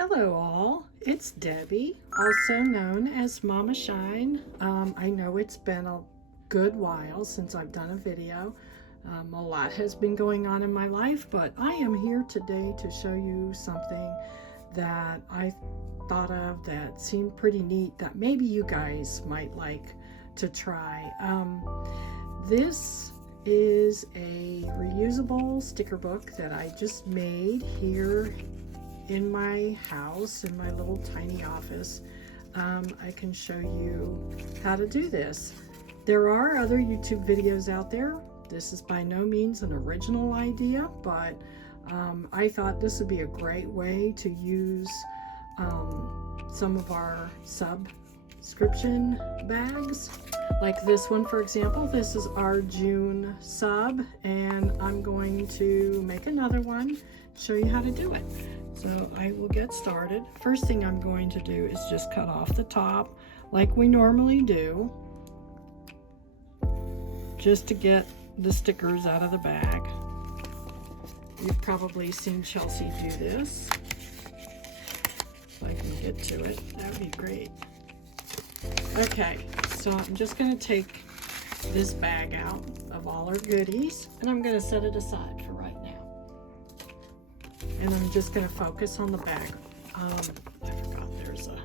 Hello all, it's Debbie, also known as Mama Shine. I know it's been a good while since I've done a video. A lot has been going on in my life, but I am here today to show you something that I thought of that seemed pretty neat that maybe you guys might like to try. This is a reusable sticker book that I just made here in my house, in my little tiny office. I can show you how to do this. There are other YouTube videos out there. This is by no means an original idea, but I thought this would be a great way to use some of our subscription bags. Like this one, for example. This is our June sub, and I'm going to make another one, show you how to do it. So I will get started. First thing I'm going to do is just cut off the top like we normally do, just to get the stickers out of the bag. You've probably seen Chelsea do this. If I can get to it, that would be great. Okay, so I'm just going to take this bag out of all our goodies, and I'm going to set it aside for right now. And I'm just going to focus on the bag. I forgot there's a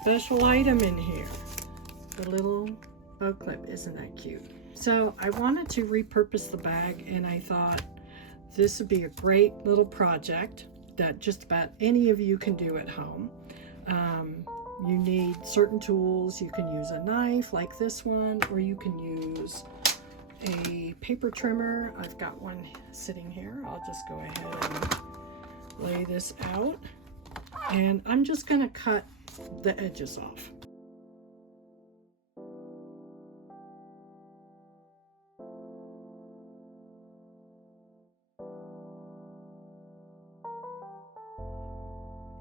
special item in here. The little bow clip. Isn't that cute? So I wanted to repurpose the bag, and I thought this would be a great little project that just about any of you can do at home. You need certain tools. You can use a knife like this one, or you can use a paper trimmer. I've got one sitting here. I'll just go ahead and lay this out, and I'm just going to cut the edges off.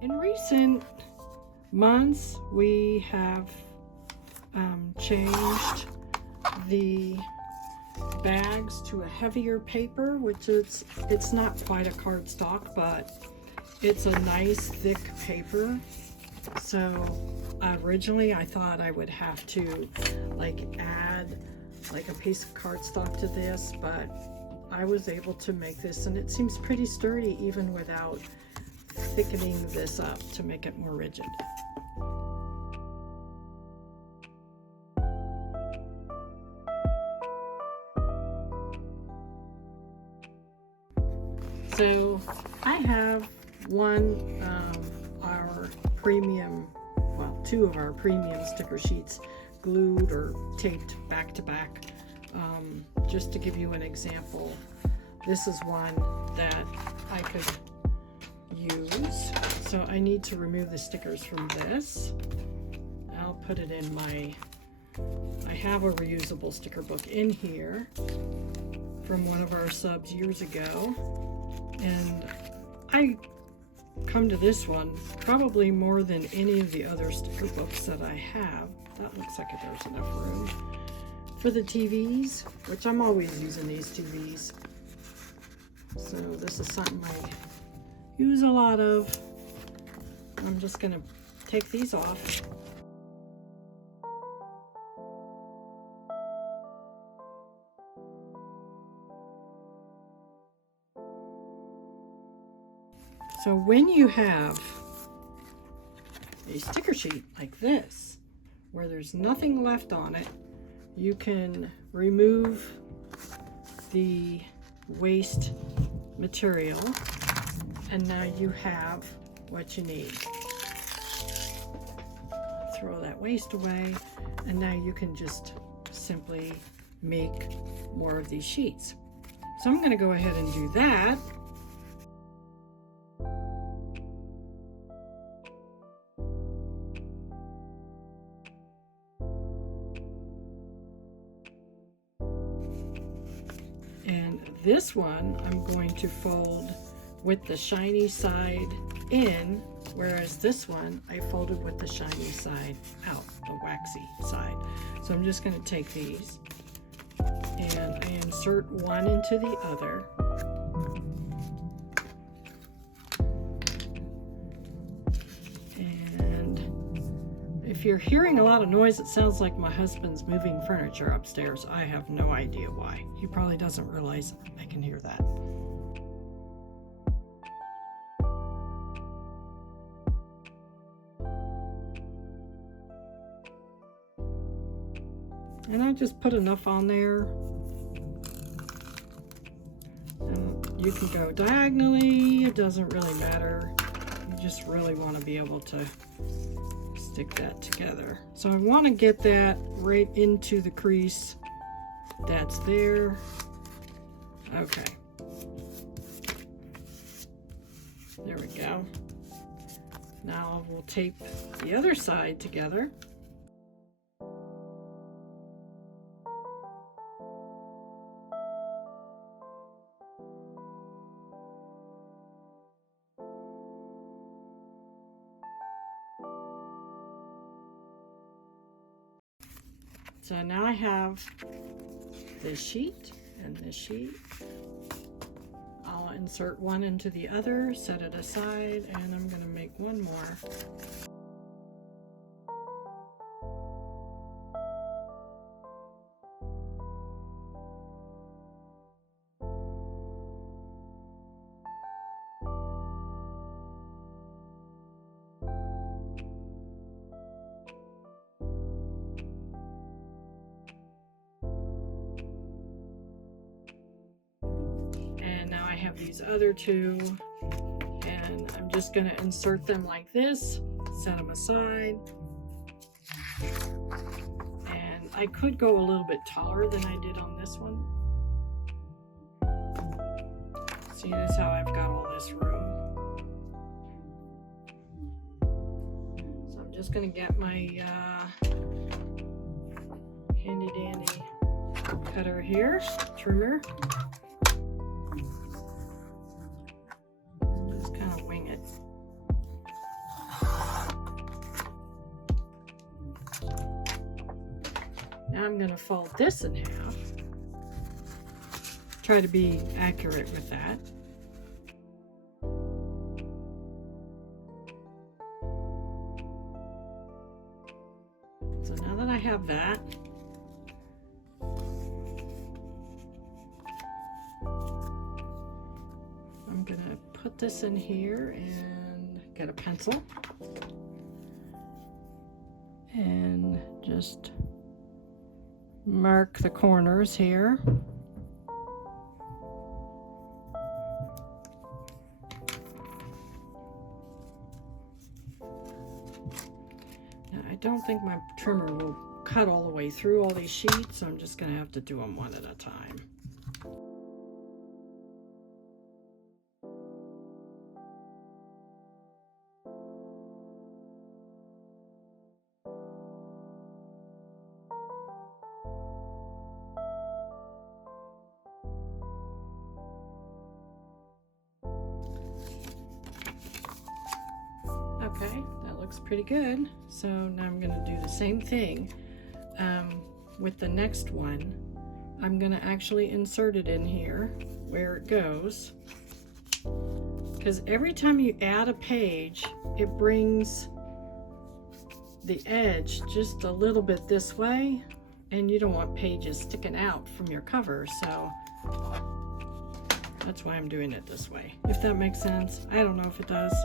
In recent months, we have changed the bags to a heavier paper, which is, it's not quite a cardstock, but it's a nice thick paper. So originally I thought I would have to add like a piece of cardstock to this, but I was able to make this, and it seems pretty sturdy even without thickening this up to make it more rigid. So I have our premium, well, two of our premium sticker sheets glued or taped back to back. Just to give you an example, this is one that I could use. So I need to remove the stickers from this. I'll put it in I have a reusable sticker book in here from one of our subs years ago. And I come to this one probably more than any of the other sticker books that I have. That looks like there's enough room for the TVs, which I'm always using these TVs. So this is something I use a lot of. I'm just going to take these off. So when you have a sticker sheet like this, where there's nothing left on it, you can remove the waste material, and now you have what you need. Throw that waste away, and now you can just simply make more of these sheets. So I'm going to go ahead and do that. And this one I'm going to fold with the shiny side in, whereas this one I folded with the shiny side out, the waxy side. So I'm just going to take these and I insert one into the other. if you're hearing a lot of noise, it sounds like my husband's moving furniture upstairs. I have no idea why. He probably doesn't realize I can hear that. And I just put enough on there. And you can go diagonally, it doesn't really matter. You just really want to be able to stick that together. So I want to get that right into the crease that's there. Okay. There we go. Now we'll tape the other side together. So now I have this sheet and this sheet. I'll insert one into the other, set it aside, and I'm going to make one more. I have these other two, and I'm just going to insert them like this, set them aside. And I could go a little bit taller than I did on this one. See, that's how I've got all this room. So I'm just going to get my handy dandy cutter here, trimmer. Now I'm going to fold this in half. Try to be accurate with that. So now that I have that, I'm going to put this in here and get a pencil and just mark the corners here. Now, I don't think my trimmer will cut all the way through all these sheets, so I'm just going to have to do them one at a time. Okay, that looks pretty good. So now I'm going to do the same thing with the next one. I'm going to actually insert it in here where it goes, because every time you add a page, it brings the edge just a little bit this way, and you don't want pages sticking out from your cover, so that's why I'm doing it this way. If that makes sense. I don't know if it does.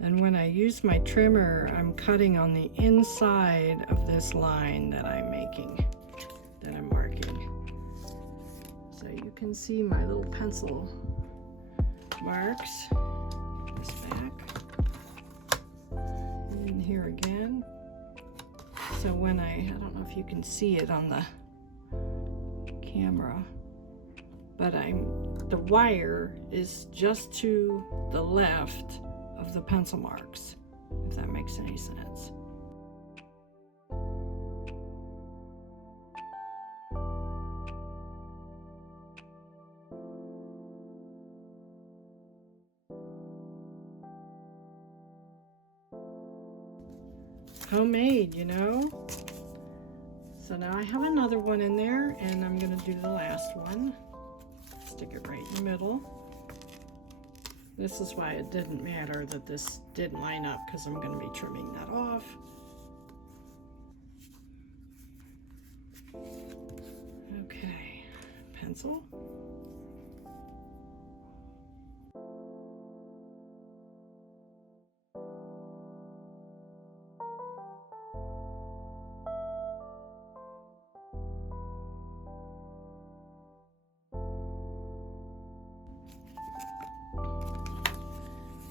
And when I use my trimmer, I'm cutting on the inside of this line that I'm making, that I'm marking. So you can see my little pencil marks. This back. And in here again. So when I don't know if you can see it on the camera, but the wire is just to the left of the pencil marks, if that makes any sense. Homemade, you know? So now I have another one in there, and I'm going to do the last one. Stick it right in the middle. This is why it didn't matter that this didn't line up, because I'm going to be trimming that off. Okay, pencil.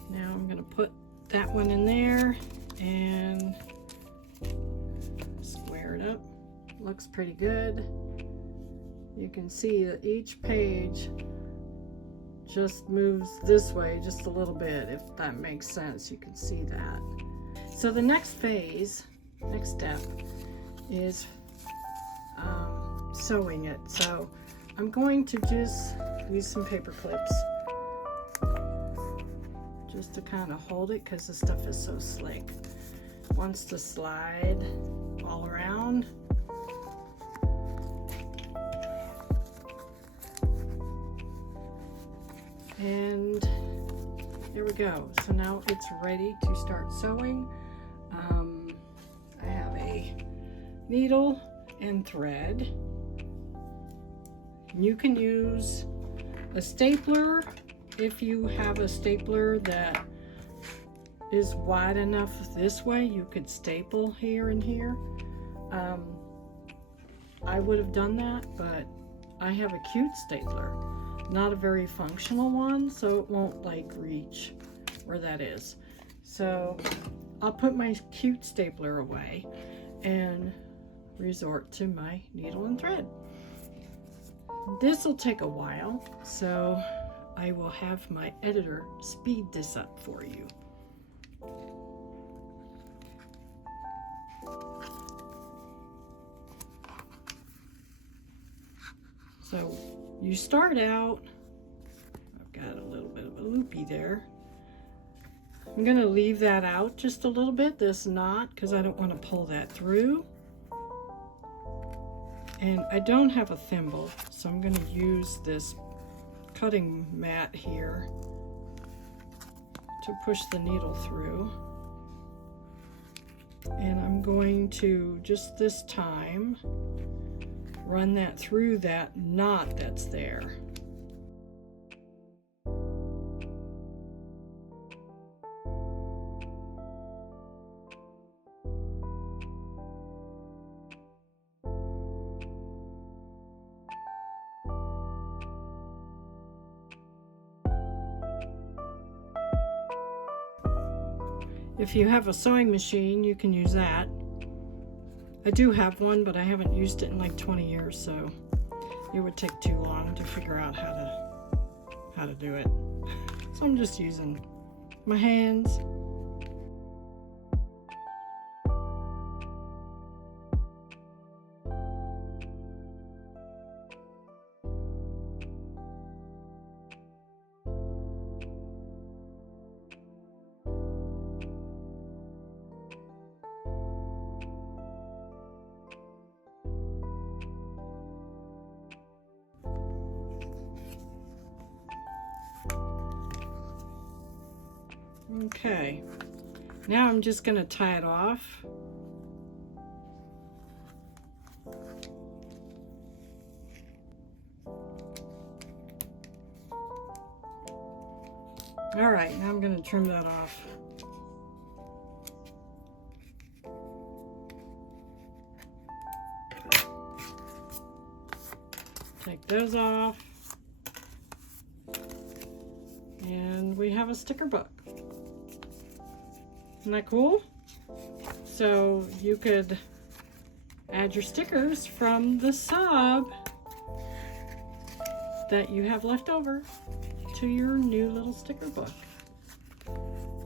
Now I'm going to put that one in there and square it up. Looks pretty good. You can see that each page just moves this way just a little bit, if that makes sense. You can see that. So the next phase, next step, is sewing it. So I'm going to just use some paper clips just to kind of hold it, because the stuff is so slick. Wants to slide all around. And there we go. So now it's ready to start sewing. I have a needle and thread. You can use a stapler if you have a stapler that is wide enough this way. You could staple here and here. I would have done that, but I have a cute stapler, not a very functional one, so it won't like reach where that is. So I'll put my cute stapler away and resort to my needle and thread. This will take a while, so I will have my editor speed this up for you. So you start out, I've got a little bit of a loopy there. I'm going to leave that out just a little bit, this knot, because I don't want to pull that through. And I don't have a thimble, so I'm going to use this cutting mat here to push the needle through. And I'm going to, just this time, run that through that knot that's there. If you have a sewing machine, you can use that. I do have one, but I haven't used it in like 20 years, so it would take too long to figure out how to do it. So I'm just using my hands. Okay, now I'm just going to tie it off. All right, now I'm going to trim that off. Take those off. And we have a sticker book. Isn't that cool? So you could add your stickers from the sub that you have left over to your new little sticker book.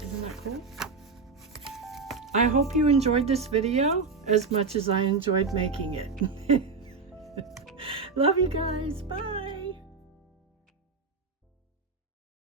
Isn't that cool? I hope you enjoyed this video as much as I enjoyed making it. Love you guys. Bye.